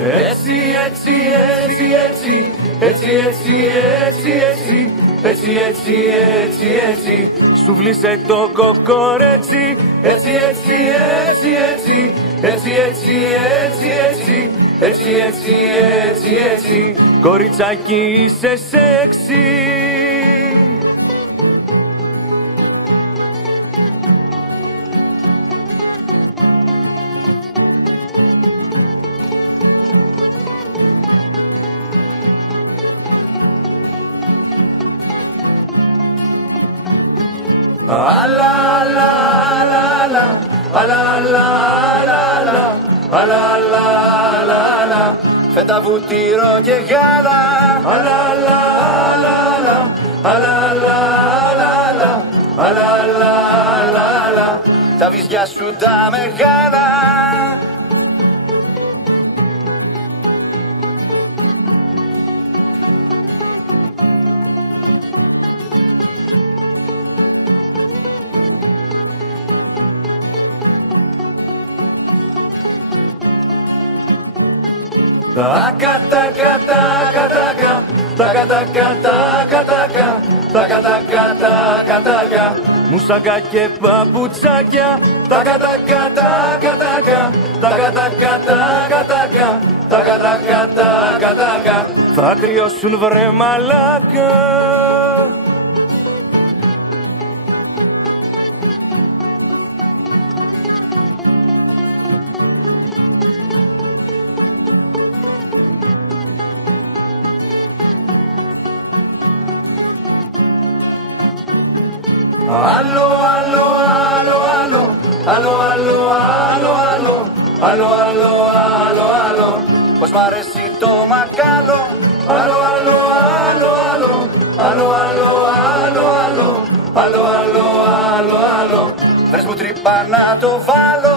Έτσι, έτσι, έτσι, έτσι, έτσι, έτσι, έτσι, έτσι, έτσι, έτσι, έτσι, έτσι, σου βλύσε το κοκορέτσι. Έτσι, έτσι, έτσι, έτσι, έτσι, έτσι, έτσι, έτσι, έτσι, έτσι, έτσι, έτσι, κοριτσάκι είσαι σεξι. Αλα, αλα, αλα, αλα, αλα, αλα, αλα, αλα, αλα, αλα, φέτα, βουτύρο και γάλα. Αλα, αλα, αλα, αλα, αλα, αλα, αλα, αλα, αλα, αλα, τα βυζιά σου τα μεγάλα. Τακα, τακα, τακα, τακα, τακα, τακα, τακα, τακα, τακα, τακα, τακα, τακα, μουσακά και παπουτσάκια. Τακα, τακα, τακα, τακα, τακα, τακα, τακα, τακα, τακα, τακα, τακα, τακα, θα κρυώσουν βρε μαλάκα. Άλλο, άλλο, άλλο, άλλο, άλλο, άλλο, άλλο, άλλο, άλλο, άλλο, άλλο, άλλο, πως μ' αρέσει το μακάλο. Άλλο, άλλο, άλλο, άλλο, άλλο, άλλο, άλλο, άλλο, άλλο, άλλο, άλλο, άλλο, βρες μου τρύπα να το βάλω.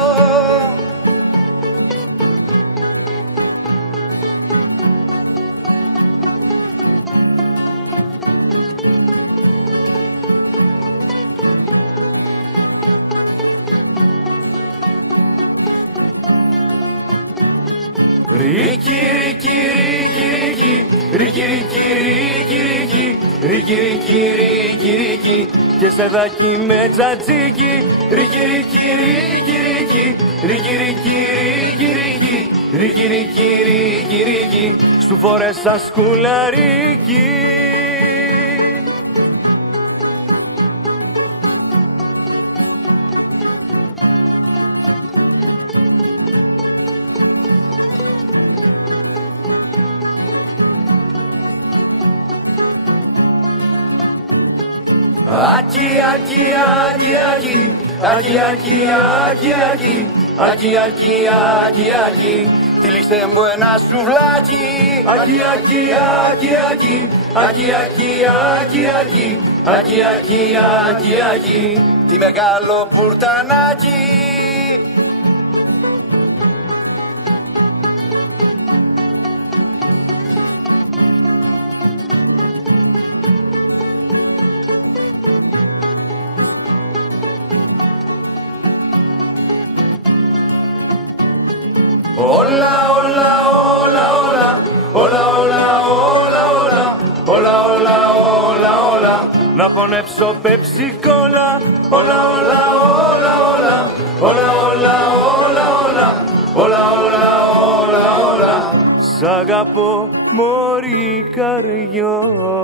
Ρίκι, ρίκι, ρίκι, ρίκι, ρίκι, ρίκι, ρίκι, ρίκι, ρίκι, ρίκι, ρίκι, και σεδάκι με τζατζίκι. Ρίκι, ρίκι, ρίκι, ρίκι, ρίκι, ρίκι, ρίκι, ρίκι, ρίκι, ρίκι, ρίκι, ρίκι, σου φορέσα σκουλαρίκι. Άκι, άκι, άκι, άκι, άκι, άκι, άκι, άκι, άκι, άκι, άκι, άκι, τυλίξτε μου ένα σουβλάκι. Άκι, άκι, άκι, άκι, άκι, άκι, άκι, άκι, άκι, άκι, άκι, άκι, τι μεγάλο πουρτανάκι. Όλα, όλα, όλα, όλα, όλα, όλα, όλα, όλα, όλα, όλα, όλα, όλα, να πονέψω πεψικόλα. Όλα, όλα, όλα, όλα, όλα, όλα, όλα, όλα, όλα, όλα, όλα, όλα, σ' αγαπώ μωρή καριόλα.